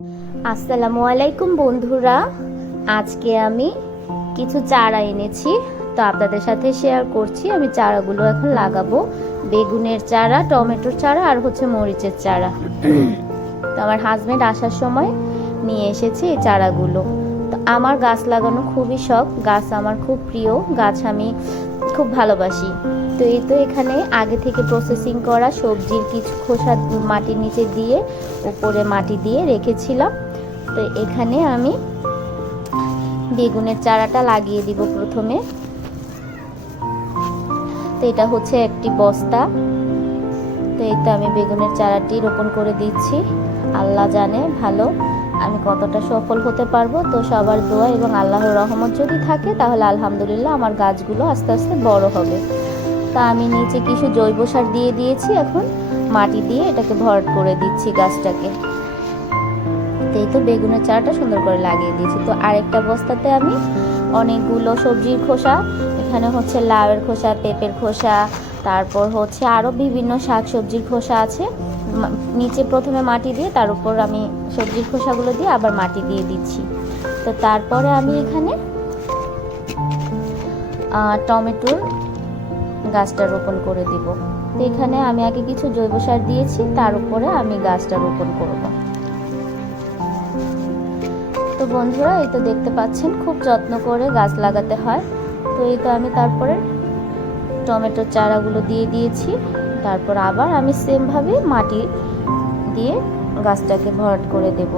আসসালামু আলাইকুম বন্ধুরা, আজকে আমি কিছু চারা এনেছি, তো আপনাদের সাথে শেয়ার করছি। আমি চারাগুলো এখন লাগাবো। বেগুনের চারা, টমেটোর চারা আর মরিচের চারা। তো আমার হাজবেন্ড আসার সময় নিয়ে এসেছে এই চারাগুলো। তো আমার গাছ লাগানো খুবই শখ, গাছ আমার খুব প্রিয়, গাছ আমি খুব ভালোবাসি। তো এই তো এখানে আগে থেকে প্রসেসিং করা সবজির কিছু খোসা মাটির নিচে দিয়ে উপরে মাটি দিয়ে রেখেছিলাম। তো এখানে আমি বেগুনের চারাটা লাগিয়ে দিব প্রথমে। তো এটা হচ্ছে একটি বস্তা। তো এই তো আমি বেগুনের চারাটি রোপণ করে দিচ্ছি। আল্লাহ জানে ভালো আমি কতটা সফল হতে পারবো। তো সবার দোয়া এবং আল্লাহর রহমত যদি থাকে তাহলে আলহামদুলিল্লাহ আমার গাছগুলো আস্তে আস্তে বড় হবে। তা আমি নিচে কিছু জৈব সার দিয়ে দিয়েছি, এখন মাটি দিয়ে এটাকে ভরাট করে দিচ্ছি গাছটাকে। এই তো বেগুনের চারাটা সুন্দর করে লাগিয়ে দিয়েছি। তো আরেকটা বস্তাতে আমি অনেকগুলো সবজির খোসা, এখানে হচ্ছে লাউয়ের খোসা, পেঁপের খোসা, তারপর হচ্ছে আরও বিভিন্ন শাক সবজির খোসা আছে। নিচে প্রথমে মাটি দিয়ে তার উপর আমি সবজির খোসাগুলো দিয়ে আবার মাটি দিয়ে দিচ্ছি। তো তারপরে আমি এখানে টমেটোর গাছটা রোপণ করে দিব। তো এখানে আমি আগে কিছু জৈব সার দিয়েছি, তার উপরে আমি গাছটা রোপণ করব। তো বন্ধুরা, এই তো দেখতে পাচ্ছেন খুব যত্ন করে গাছ লাগাতে হয়। তো এই তো আমি তারপরে টমেটোর চারাগুলো দিয়ে দিয়েছি, তারপর আবার আমি সেমভাবে মাটি দিয়ে গাছটাকে ভরাট করে দেব।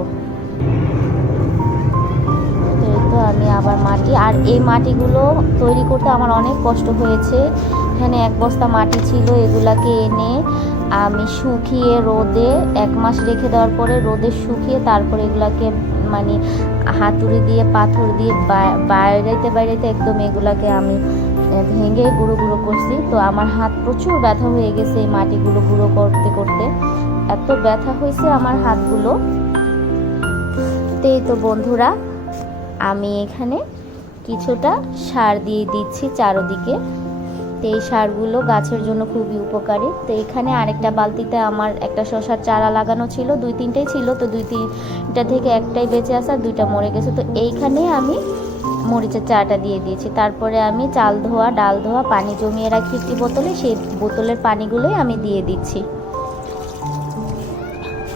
তো এই তো আমি আবার মাটি, আর এই মাটিগুলো তৈরি করতে আমার অনেক কষ্ট হয়েছে। এখানে এক বস্তা মাটি ছিল, এগুলাকে এনে আমি শুকিয়ে রোদে 1 মাস রেখে দেওয়ার পরে রোদে শুকিয়ে তারপরে এগুলাকে মানে হাতুড়ি দিয়ে পাথর দিয়ে বাইরাইতে একদম এগুলাকে আমি ভেঙে গুঁড়ো গুঁড়ো করছি। তো আমার হাত প্রচুর ব্যথা হয়ে গেছে এই মাটিগুলো গুঁড়ো করতে করতে, এত ব্যথা হয়েছে আমার হাতগুলো। তো এই তো বন্ধুরা, আমি এখানে কিছুটা সার দিয়ে দিচ্ছি চারদিকে। তো এই সারগুলো গাছের জন্য খুবই উপকারী। তো এখানে আরেকটা বালতিতে আমার একটা শসার চারা লাগানো ছিল, 2-3টাই ছিল। তো 2-3টা থেকে একটাই বেঁচে আসে আর 2টা মরে গেছে। তো এইখানে আমি মরিচের চারাটা দিয়ে দিয়েছি। তারপরে আমি চাল ধোয়া ডাল ধোয়া পানি জমিয়ে রাখি একটি বোতলে, সেই বোতলের পানিগুলোই আমি দিয়ে দিচ্ছি।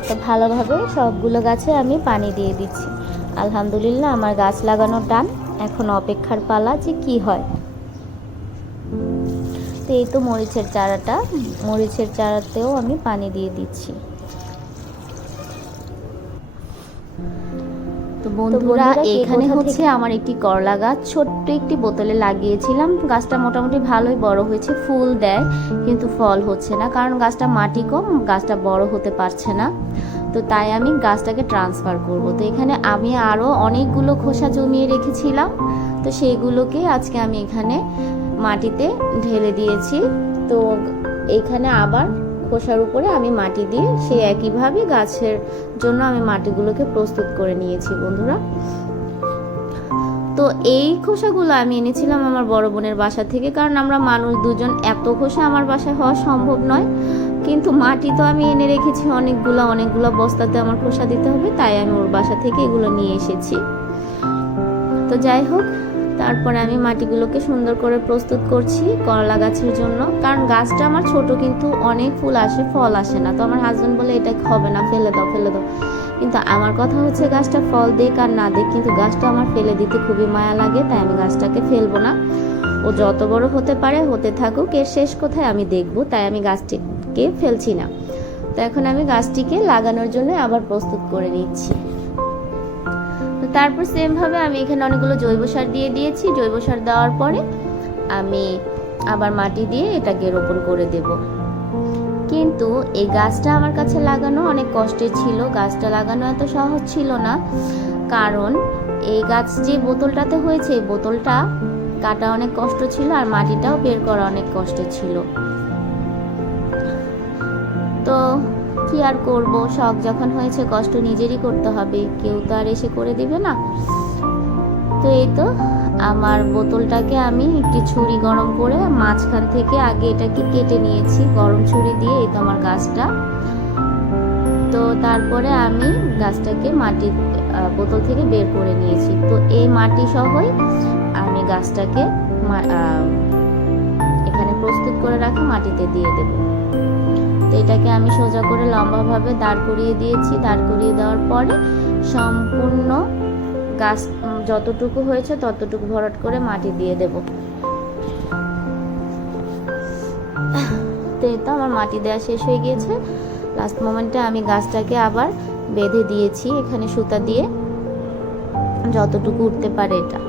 তো ভালোভাবে সবগুলো গাছে আমি পানি দিয়ে দিচ্ছি। আলহামদুলিল্লাহ আমার গাছ লাগানোর ডান, এখন অপেক্ষার পালা যে কি হয়। তো এই তো মরিচের চারাতেও আমি পানি দিয়ে দিচ্ছি। তো বন্ধুরা, এখানে হচ্ছে আমার একটি করলা গাছ ছোট্ট একটি বোতলে লাগিয়েছিলাম। গাছটা মোটামুটি ভালোই বড় হয়েছে, ফুল দেয় কিন্তু ফল হচ্ছে না, কারণ গাছটা মাটি কম, গাছটা বড় হতে পারছে না। তো তাই আমি গাছটাকে ট্রান্সফার করব। তো এখানে আমি আরও অনেকগুলো খোসা জমিয়ে রেখেছিলাম, তো সেইগুলোকে আজকে আমি এখানে মাটিতে ঢেলে দিয়েছি। তো এখানে আবার খোসার উপরে আমি মাটি দিয়ে সেই একইভাবে গাছের জন্য আমি মাটিগুলোকে প্রস্তুত করে নিয়েছি বন্ধুরা। তো এই খোসাগুলো আমি এনেছিলাম আমার বড় বোনের বাসা থেকে, কারণ আমরা মানুষ দুজন, এত খোসা আমার বাসায় হওয়া সম্ভব নয়। কিন্তু মাটি তো আমি এনে রেখেছি অনেকগুলো বস্তাতে আমার খোসা দিতে হবে, তাই আমি ওর বাসা থেকে এগুলো নিয়ে এসেছি। তো যাই হোক, তারপরে আমি মাটিগুলোকে সুন্দর করে প্রস্তুত করছি করলা গাছের জন্য, কারণ গাছটা আমার ছোট কিন্তু অনেক ফুল আসে, ফল আসে না। তো আমার হাজবেন্ড বলে এটা হবে না, ফেলে দাও। কিন্তু আমার কথা হচ্ছে গাছটা ফল দেখ আর না দেখ, কিন্তু গাছটা আমার ফেলে দিতে খুবই মায়া লাগে, তাই আমি গাছটাকে ফেলবো না। ও যত বড় হতে পারে হতে থাকুক, এর শেষ কোথায় আমি দেখবো, তাই আমি গাছটিকে ফেলছি না। তো এখন আমি গাছটিকে লাগানোর জন্য আবার প্রস্তুত করে নিচ্ছি। তারপর সেমভাবে আমি এখানে অনেকগুলো জৈব সার দিয়ে দিয়েছি। জৈব সার দেওয়ার পরে আমি আবার মাটি দিয়ে এটাকে রোপণ করে দেব। কিন্তু এই গাছটা আমার কাছে লাগানো অনেক কষ্টের ছিল, গাছটা লাগানো এত সহজ ছিল না, কারণ এই গাছ যে বোতলটাতে হয়েছে এই বোতলটা কাটা অনেক কষ্ট ছিল, আর মাটিটাও বের করা অনেক কষ্ট ছিল। তো কি আর করব, শখ যখন হয়েছে কষ্ট নিজেরই করতে হবে, কেউ তো আর এসে করে দিবে না। তো এই তো আমার বোতলটাকে আমি একটি ছুরি গরম করে মাঝখান থেকে আগে এটাকে কেটে নিয়েছি গরম ছুরি দিয়ে। এই তো আমার গাছটা তো তারপরে আমি গাছটাকে মাটির বোতল থেকে বের করে নিয়েছি। তো এই মাটি সহই আমি গাছটাকে এখানে প্রস্তুত করে রাখা মাটিতে দিয়ে দেব। তো এটাকে আমি সোজা করে লম্বাভাবে দাঁড় করিয়ে দিয়েছি। দাঁড় করিয়ে দেওয়ার পরে সম্পূর্ণ গাছ যতটুকু হয়েছে ততটুকু ভরাট করে মাটি দিয়ে দেব। তো এই তো আমার মাটি দেওয়া শেষ হয়ে গিয়েছে। লাস্ট মোমেন্টে আমি গাছটাকে আবার বেঁধে দিয়েছি এখানে সুতা দিয়ে, যতটুকু উঠতে পারে এটা।